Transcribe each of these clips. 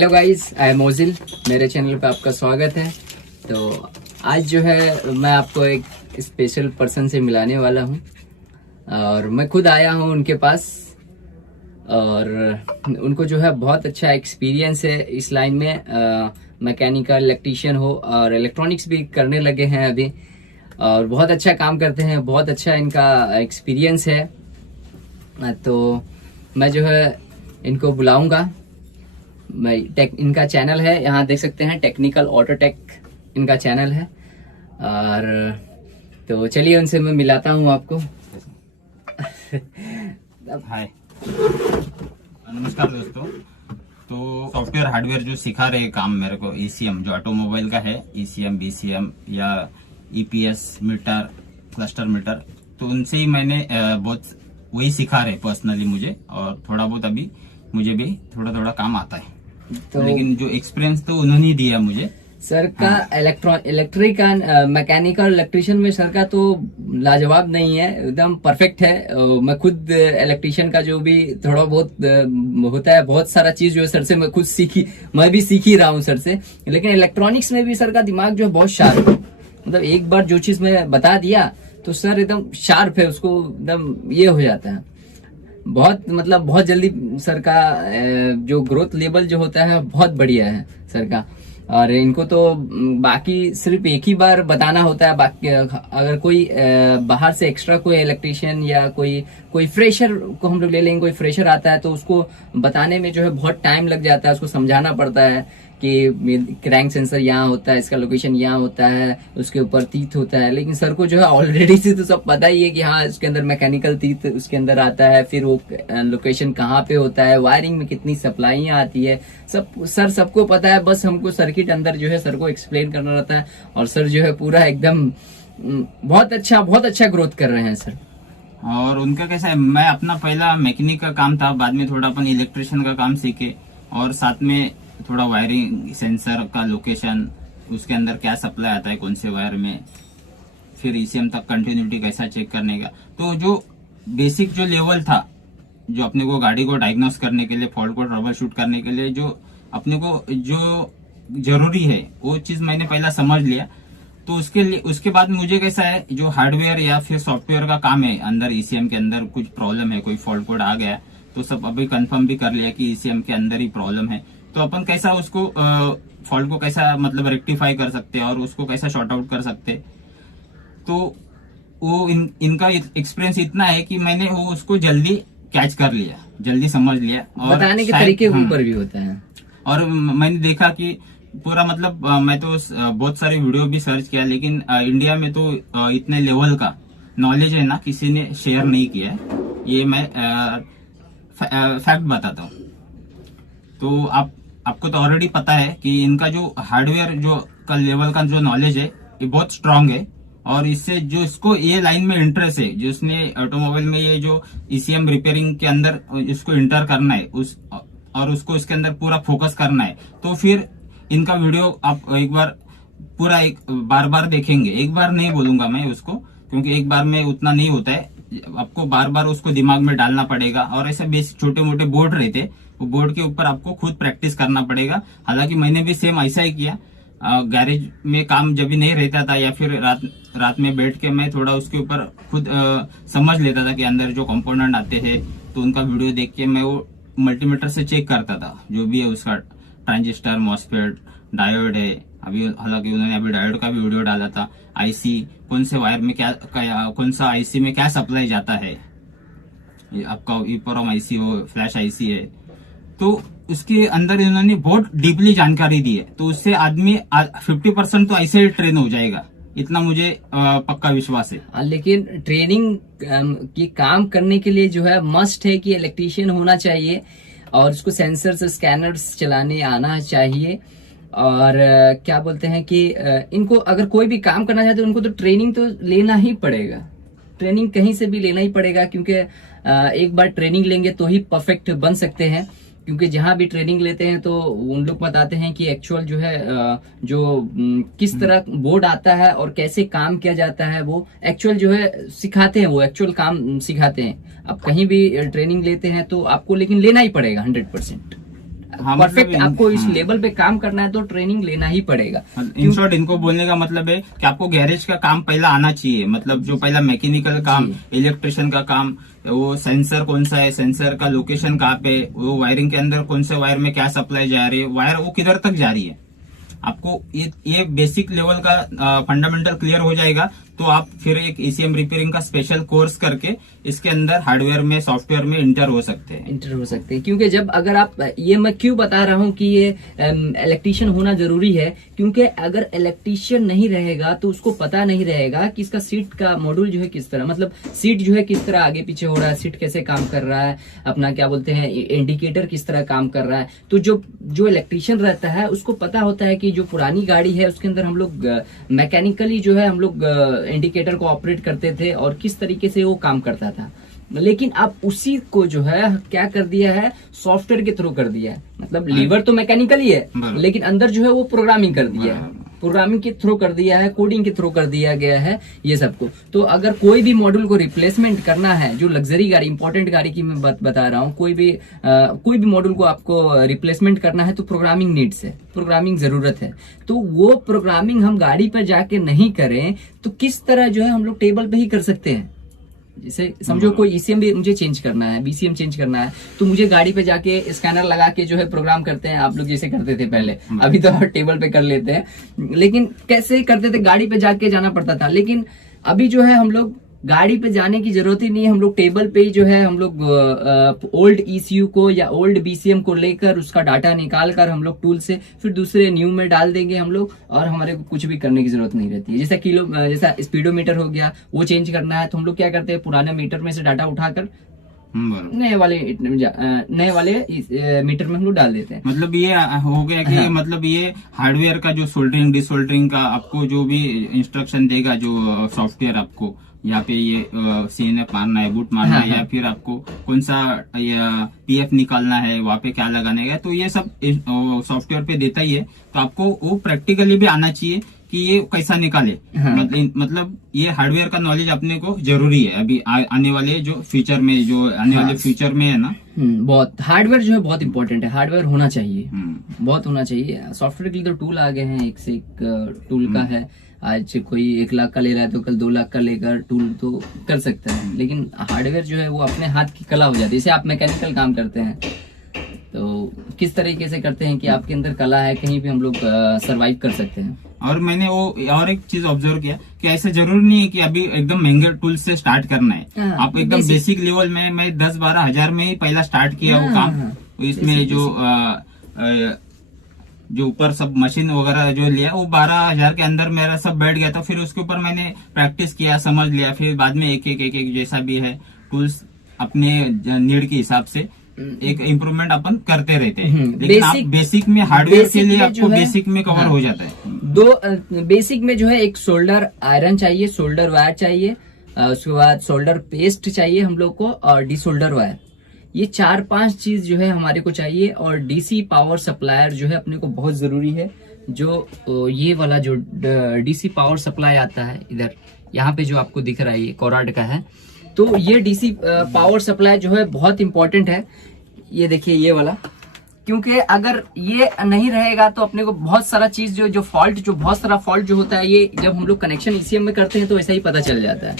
Hello guys, I am मोजिल। मेरे channel पे आपका स्वागत है। तो आज जो है मैं आपको एक स्पेशल पर्सन से मिलाने वाला हूँ और मैं खुद आया हूँ उनके पास। और उनको जो है बहुत अच्छा एक्सपीरियंस है इस लाइन में। मैकेनिकल इलेक्ट्रीशियन हो और इलेक्ट्रॉनिक्स भी करने लगे हैं अभी, और बहुत अच्छा काम करते हैं। बहुत अच्छा इनका एक्सपीरियंस है। तो मैं जो है इनको बुलाऊंगा। इनका चैनल है, यहाँ देख सकते हैं, टेक्निकल ऑटोटेक इनका चैनल है। और तो चलिए उनसे मैं मिलाता हूँ आपको। हाय, नमस्कार दोस्तों। तो सॉफ्टवेयर हार्डवेयर जो सिखा रहे काम मेरे को, ईसीएम जो ऑटोमोबाइल का है, ईसीएम बीसीएम या ईपीएस मीटर, क्लस्टर मीटर, तो उनसे ही मैंने बहुत वही सिखा रहे पर्सनली मुझे। और थोड़ा बहुत अभी मुझे भी थोड़ा थोड़ा काम आता है। तो लेकिन जो एक्सपीरियंस तो उन्होंने ही दिया मुझे। सर का इलेक्ट्रिक का मैकेनिकल इलेक्ट्रिशियन में सर का तो लाजवाब नहीं है, एकदम परफेक्ट है। मैं खुद इलेक्ट्रिशियन का जो भी थोड़ा बहुत होता है, बहुत सारा चीज जो है सर से मैं खुद मैं भी सीख ही रहा हूँ सर से। लेकिन इलेक्ट्रॉनिक्स में भी सर का दिमाग जो है बहुत शार्प है। मतलब एक बार जो चीज मैं बता दिया तो सर एकदम शार्प है, उसको एकदम ये हो जाता है बहुत जल्दी। सर का जो ग्रोथ लेवल जो होता है बहुत बढ़िया है सर का। और इनको तो बाकी सिर्फ एक ही बार बताना होता है। बाकी अगर कोई बाहर से एक्स्ट्रा कोई इलेक्ट्रिशियन या कोई फ्रेशर को हम लोग ले लेंगे, कोई फ्रेशर आता है तो उसको बताने में जो है बहुत टाइम लग जाता है। उसको समझाना पड़ता है कि क्रैंक सेंसर यहाँ होता है, इसका लोकेशन यहाँ होता है, उसके ऊपर तीत होता है। लेकिन सर को जो है ऑलरेडी से तो सब पता ही है कि हाँ उसके अंदर मैकेनिकल तीत उसके अंदर आता है, फिर वो लोकेशन कहाँ पे होता है, वायरिंग में कितनी सप्लाईयाँ आती है, सर सबको पता है। बस हमको सर्किट अंदर जो है सर को एक्सप्लेन करना रहता है। और सर जो है पूरा एकदम बहुत अच्छा ग्रोथ कर रहे हैं सर। और उनका कैसा है, मैं अपना पहला मैकेनिक का काम था, बाद में थोड़ा अपन इलेक्ट्रिशियन का काम सीखे, और साथ में थोड़ा वायरिंग, सेंसर का लोकेशन, उसके अंदर क्या सप्लाई आता है कौन से वायर में, फिर ईसीएम तक कंटिन्यूटी कैसा चेक करने का। तो जो बेसिक जो लेवल था, जो अपने को गाड़ी को डायग्नोस करने के लिए, फॉल्ट को ट्रबल शूट करने के लिए जो अपने को जो जरूरी है वो चीज मैंने पहला समझ लिया। तो उसके बाद मुझे कैसा है, जो हार्डवेयर या फिर सॉफ्टवेयर का काम है, अंदर ईसीएम के अंदर कुछ प्रॉब्लम है, कोई फॉल्ट कोड आ गया, तो सब अभी कंफर्म भी कर लिया कि ईसीएम के अंदर ही प्रॉब्लम है। तो अपन कैसा उसको फॉल्ट को कैसा मतलब रेक्टिफाई कर सकते हैं और उसको कैसा शॉर्ट आउट कर सकते। तो वो इनका एक्सपीरियंस इतना है कि मैंने वो उसको जल्दी कैच कर लिया, जल्दी समझ लिया। और बताने के तरीके ऊपर भी होता है। और मैंने देखा कि पूरा मतलब मैं तो बहुत सारे वीडियो भी सर्च किया, लेकिन इंडिया में तो इतने लेवल का नॉलेज है ना, किसी ने शेयर नहीं किया है। ये मैं फैक्ट बताता हूँ। तो आपको तो ऑलरेडी पता है कि इनका जो हार्डवेयर जो का लेवल का जो नॉलेज है ये बहुत स्ट्रांग है। और इससे जो इसको ये लाइन में इंटरेस्ट है, जो उसने ऑटोमोबाइल में ये जो ईसीएम रिपेयरिंग के अंदर इसको इंटर करना है और उसको इसके अंदर पूरा फोकस करना है, तो फिर इनका वीडियो आप एक बार बार देखेंगे। एक बार नहीं बोलूंगा मैं उसको, क्योंकि एक बार में उतना नहीं होता है, आपको बार बार उसको दिमाग में डालना पड़ेगा। और ऐसे बेसिक छोटे मोटे बोर्ड रहते, वो बोर्ड के ऊपर आपको खुद प्रैक्टिस करना पड़ेगा। हालांकि मैंने भी सेम ऐसा ही किया। गैरेज में काम जब भी नहीं रहता था या फिर रात में बैठ के मैं थोड़ा उसके ऊपर खुद समझ लेता था कि अंदर जो कंपोनेंट आते हैं, तो उनका वीडियो देख के मैं वो मल्टीमीटर से चेक करता था जो भी है उसका, ट्रांजिस्टर, मॉसफेट, डायोड है। अभी हालांकि उन्होंने अभी डायोड का भी वीडियो डाला था। आईसी, कौन से वायर में क्या कौन सा आईसी में क्या सप्लाई जाता है, ये आपका ईपरॉम आईसी हो, फ्लैश आईसी है, तो उसके अंदर इन्होंने बहुत डीपली जानकारी दी है। तो उससे आदमी 50% तो ऐसे ही ट्रेन हो जाएगा, इतना मुझे पक्का विश्वास है। लेकिन ट्रेनिंग की काम करने के लिए जो है मस्ट है कि इलेक्ट्रीशियन होना चाहिए, और उसको सेंसर्स, स्कैनर्स चलाने आना चाहिए। और क्या बोलते हैं कि इनको अगर कोई भी काम करना चाहते हैं उनको तो ट्रेनिंग तो लेना ही पड़ेगा। ट्रेनिंग कहीं से भी लेना ही पड़ेगा, क्योंकि एक बार ट्रेनिंग लेंगे तो ही परफेक्ट बन सकते हैं। क्योंकि जहां भी ट्रेनिंग लेते हैं तो उन लोग बताते हैं कि एक्चुअल जो है किस तरह बोर्ड आता है और कैसे काम किया जाता है, वो एक्चुअल जो है सिखाते हैं, वो एक्चुअल काम सिखाते हैं। आप कहीं भी ट्रेनिंग लेते हैं तो आपको लेकिन लेना ही पड़ेगा 100%। हाँ, परफेक्ट मतलब आपको इस हाँ। लेवल पे काम करना है तो ट्रेनिंग लेना ही पड़ेगा। इन शॉर्ट इनको बोलने का मतलब है कि आपको गैरेज का काम पहला आना चाहिए, मतलब जो पहला मैकेनिकल काम, जी। इलेक्ट्रिशियन का काम, वो सेंसर कौन सा है, सेंसर का लोकेशन कहाँ पे, वो वायरिंग के अंदर कौन से वायर में क्या सप्लाई जा रही है, वायर वो किधर तक जा रही है, आपको ये बेसिक लेवल का फंडामेंटल क्लियर हो जाएगा तो आप फिर एक ईसीएम रिपेयरिंग का स्पेशल कोर्स करके इसके अंदर हार्डवेयर में सॉफ्टवेयर में इंटर हो सकते हैं। इंटर हो सकते हैं, क्योंकि जब अगर आप, ये मैं क्यों बता रहा हूँ कि ये इलेक्ट्रीशियन होना जरूरी है, क्योंकि अगर इलेक्ट्रीशियन नहीं रहेगा तो उसको पता नहीं रहेगा कि इसका सीट का मॉड्यूल जो है किस तरह, मतलब सीट जो है किस तरह आगे पीछे हो रहा है, सीट कैसे काम कर रहा है, अपना क्या बोलते हैं इंडिकेटर किस तरह काम कर रहा है। तो जो इलेक्ट्रीशियन रहता है उसको पता होता है कि जो पुरानी गाड़ी है उसके अंदर हम लोग मैकेनिकली जो है हम लोग इंडिकेटर को ऑपरेट करते थे और किस तरीके से वो काम करता था। लेकिन अब उसी को जो है क्या कर दिया है, सॉफ्टवेयर के थ्रू कर दिया है। मतलब लीवर तो मैकेनिकल ही है लेकिन अंदर जो है वो प्रोग्रामिंग कर दिया है, प्रोग्रामिंग के थ्रू कर दिया है, कोडिंग के थ्रू कर दिया गया है ये सबको। तो अगर कोई भी मॉड्यूल को रिप्लेसमेंट करना है, जो लग्जरी गाड़ी, इंपॉर्टेंट गाड़ी की मैं बता रहा हूँ, कोई भी मॉड्यूल को आपको रिप्लेसमेंट करना है तो प्रोग्रामिंग नीड्स है, प्रोग्रामिंग जरूरत है। तो वो प्रोग्रामिंग हम गाड़ी पर जाके नहीं करें तो किस तरह जो है हम लोग टेबल पे ही कर सकते हैं। जैसे समझो कोई ईसीएम भी मुझे चेंज करना है, बीसीएम चेंज करना है, तो मुझे गाड़ी पे जाके स्कैनर लगा के जो है प्रोग्राम करते हैं, आप लोग जैसे करते थे पहले। अभी तो टेबल पे कर लेते हैं, लेकिन कैसे करते थे, गाड़ी पे जाके जाना पड़ता था। लेकिन अभी जो है हम लोग गाड़ी पे जाने की जरूरत ही नहीं है, हम लोग टेबल पे ही जो है हम लोग ओल्ड ईसीयू को या ओल्ड बीसीएम को लेकर उसका डाटा निकाल कर हम लोग टूल से फिर दूसरे न्यू में डाल देंगे हम लोग, और हमारे को कुछ भी करने की जरूरत नहीं रहती है। जैसा स्पीडोमीटर हो गया, वो चेंज करना है तो हम लोग क्या करते हैं, पुराने मीटर में से डाटा उठाकर नए वाले मीटर में हम लोग डाल देते हैं। मतलब ये हो गया कि मतलब ये हार्डवेयर का जो सोल्डरिंग डिसोल्डरिंग का आपको जो भी इंस्ट्रक्शन देगा जो सॉफ्टवेयर आपको, यहाँ पे ये सीएनएफ मारना है, बूट मारना है, या फिर आपको कौन सा पीएफ निकालना है, वहाँ पे क्या लगाने का, तो ये सब सॉफ्टवेयर पे देता ही है। तो आपको वो प्रैक्टिकली भी आना चाहिए कि ये कैसा निकाले। मतलब ये हार्डवेयर का नॉलेज अपने को जरूरी है अभी आने वाले जो फ्यूचर में, वाले फ्यूचर में है ना। बहुत हार्डवेयर जो है बहुत इंपॉर्टेंट है, हार्डवेयर होना चाहिए, बहुत होना चाहिए। सॉफ्टवेयर के लिए तो टूल आ गए हैं, एक से एक टूल का है। आज कोई 1 लाख का ले रहा है तो कल 2 लाख का लेकर टूल तो कर सकता है, लेकिन हार्डवेयर जो है वो अपने हाथ की कला हो जाती है। जैसे आप मैकेनिकल काम करते हैं तो किस तरीके से करते हैं कि आपके अंदर कला है, कहीं भी हम लोग सरवाइव कर सकते हैं। और मैंने वो और एक चीज ऑब्जर्व किया कि ऐसा जरूरी नहीं है कि अभी एकदम महंगे टूल से स्टार्ट करना है। आप एकदम बेसिक लेवल में, मैं 10-12 हजार में ही पहला स्टार्ट किया वो काम। तो इसमें जो ऊपर सब मशीन वगैरह जो लिया वो 12,000 के अंदर मेरा सब बैठ गया था। फिर उसके ऊपर मैंने प्रैक्टिस किया, समझ लिया, फिर बाद में एक जैसा भी है टूल्स अपने नीड के हिसाब से एक इम्प्रूवमेंट अपन करते रहते हैं। लेकिन आप बेसिक में हार्डवेयर के लिए आपको बेसिक में कवर हो जाता है। बेसिक में जो है एक सोल्डर आयरन चाहिए, सोल्डर वायर चाहिए, उसके बाद सोल्डर पेस्ट चाहिए हम लोग को, और डिसोल्डर वायर। ये 4-5 चीज जो है हमारे को चाहिए। और डीसी पावर सप्लायर जो है अपने को बहुत जरूरी है। जो ये वाला जो डीसी पावर सप्लाई आता है इधर, यहाँ पे जो आपको दिख रहा है ये कोराड का है, तो ये डीसी पावर सप्लाई जो है बहुत इंपॉर्टेंट है। ये देखिए ये वाला, क्योंकि अगर ये नहीं रहेगा तो अपने को बहुत सारा चीज बहुत सारा फॉल्ट जो होता है, ये जब हम लोग कनेक्शन ईसीएम में करते हैं तो ऐसा ही पता चल जाता है।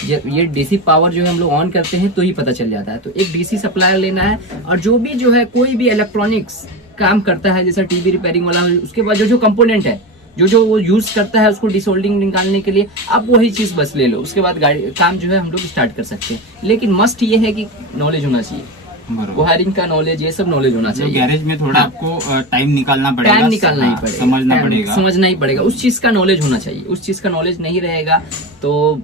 जब ये डीसी पावर जो है हम लोग ऑन करते हैं तो ही पता चल जाता है। तो एक डीसी सप्लायर लेना है। और जो भी जो है कोई भी इलेक्ट्रॉनिक्स काम करता है, जैसा टीवी रिपेयरिंग वाला, उसके बाद जो कंपोनेंट है जो वो यूज करता है उसको डिसोल्डिंग निकालने के लिए, आप वही चीज बस ले लो, उसके बाद गाड़ी काम जो है हम लोग स्टार्ट कर सकते हैं। लेकिन मस्ट ये है कि नॉलेज होना चाहिए, वायरिंग का नॉलेज, ये सब नॉलेज होना चाहिए। गैरेज में थोड़ा आपको टाइम निकालना पड़ेगा, टाइम निकालना ही पड़ेगा, समझना ही पड़ेगा, उस चीज का नॉलेज होना चाहिए। उस चीज का नॉलेज नहीं रहेगा तो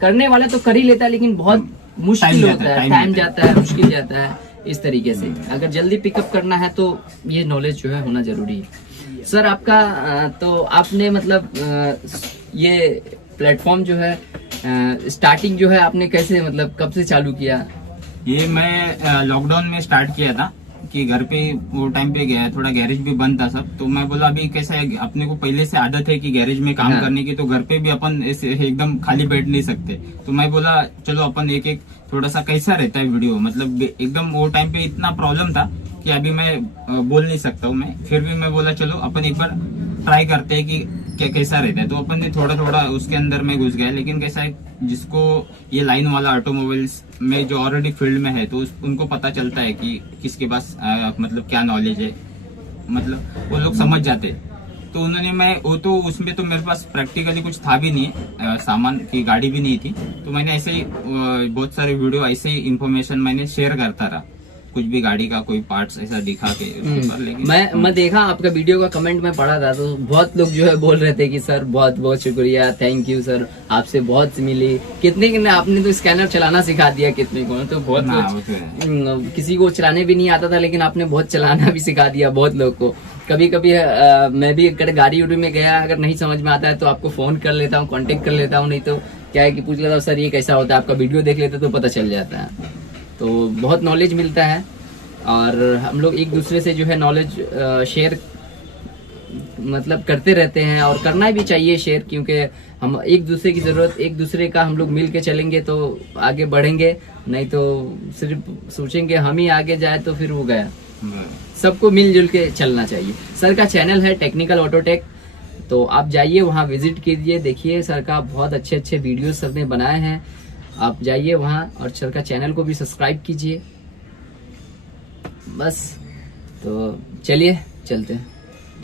करने वाला तो कर ही लेता है, लेकिन बहुत मुश्किल होता है, टाइम जाता है, मुश्किल जाता है। इस तरीके से अगर जल्दी पिकअप करना है तो ये नॉलेज जो है होना जरूरी है। सर आपका तो आपने मतलब ये प्लेटफॉर्म जो है स्टार्टिंग जो है आपने कैसे, मतलब कब से चालू किया? ये मैं लॉकडाउन में स्टार्ट किया था कि घर पे वो टाइम पे गया, थोड़ा गैरेज भी बंद था सब, तो मैं बोला अभी कैसा है, अपने को पहले से आदत है कि गैरेज में काम करने की, तो घर पे भी अपन ऐसे एकदम खाली बैठ नहीं सकते। तो मैं बोला चलो अपन एक थोड़ा सा कैसा रहता है वीडियो, मतलब एकदम वो टाइम पे इतना प्रॉब्लम था कि अभी मैं बोल नहीं सकता हूँ मैं, फिर भी मैं बोला चलो अपन एक बार ट्राई करते हैं कि क्या कैसा रहता है। तो अपन ने थोड़ा थोड़ा उसके अंदर में घुस गया। लेकिन कैसा है, जिसको ये लाइन वाला ऑटोमोबाइल्स में जो ऑलरेडी फील्ड में है, तो उनको पता चलता है कि किसके पास मतलब क्या नॉलेज है, मतलब वो लोग समझ जाते हैं। तो उन्होंने वो तो उसमें तो मेरे पास प्रैक्टिकली कुछ था भी नहीं है, सामान की गाड़ी भी नहीं थी। तो मैंने ऐसे ही बहुत सारे वीडियो ऐसे ही इंफॉर्मेशन मैंने शेयर करता रहा, कुछ भी गाड़ी का कोई पार्ट्स ऐसा दिखा के उसके ऊपर। लेकिन मैं देखा आपका वीडियो का कमेंट में पढ़ा था, तो बहुत लोग जो है बोल रहे थे कि सर बहुत बहुत शुक्रिया, थैंक यू सर, आपसे बहुत मिली। कितने ने आपने तो स्कैनर चलाना सिखा दिया, कितने को तो बहुत हाँ, कुछ, वो तो है। किसी को चलाने भी नहीं आता था, लेकिन आपने बहुत चलाना भी सिखा दिया बहुत लोग को। कभी कभी मैं भी अगर गाड़ी उड़ी में गया, अगर नहीं समझ में आता है तो आपको फोन कर लेता हूँ, कांटेक्ट कर लेता हूँ, नहीं तो क्या है कि पूछ लेता हूँ सर ये कैसा होता है, आपका वीडियो देख लेते तो पता चल जाता है। तो बहुत नॉलेज मिलता है, और हम लोग एक दूसरे से जो है नॉलेज शेयर मतलब करते रहते हैं, और करना भी चाहिए शेयर, क्योंकि हम एक दूसरे की जरूरत, एक दूसरे का हम लोग मिल के चलेंगे तो आगे बढ़ेंगे, नहीं तो सिर्फ सोचेंगे हम ही आगे जाए तो फिर वो गया। सबको मिलजुल के चलना चाहिए। सर का चैनल है टेक्निकल ऑटोटेक, तो आप जाइए वहाँ विजिट कीजिए, देखिए सर का बहुत अच्छे अच्छे वीडियोस सर ने बनाए हैं, आप जाइए वहाँ और सर का चैनल को भी सब्सक्राइब कीजिए। बस तो चलिए चलते हैं,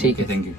ठीक है, थैंक यू।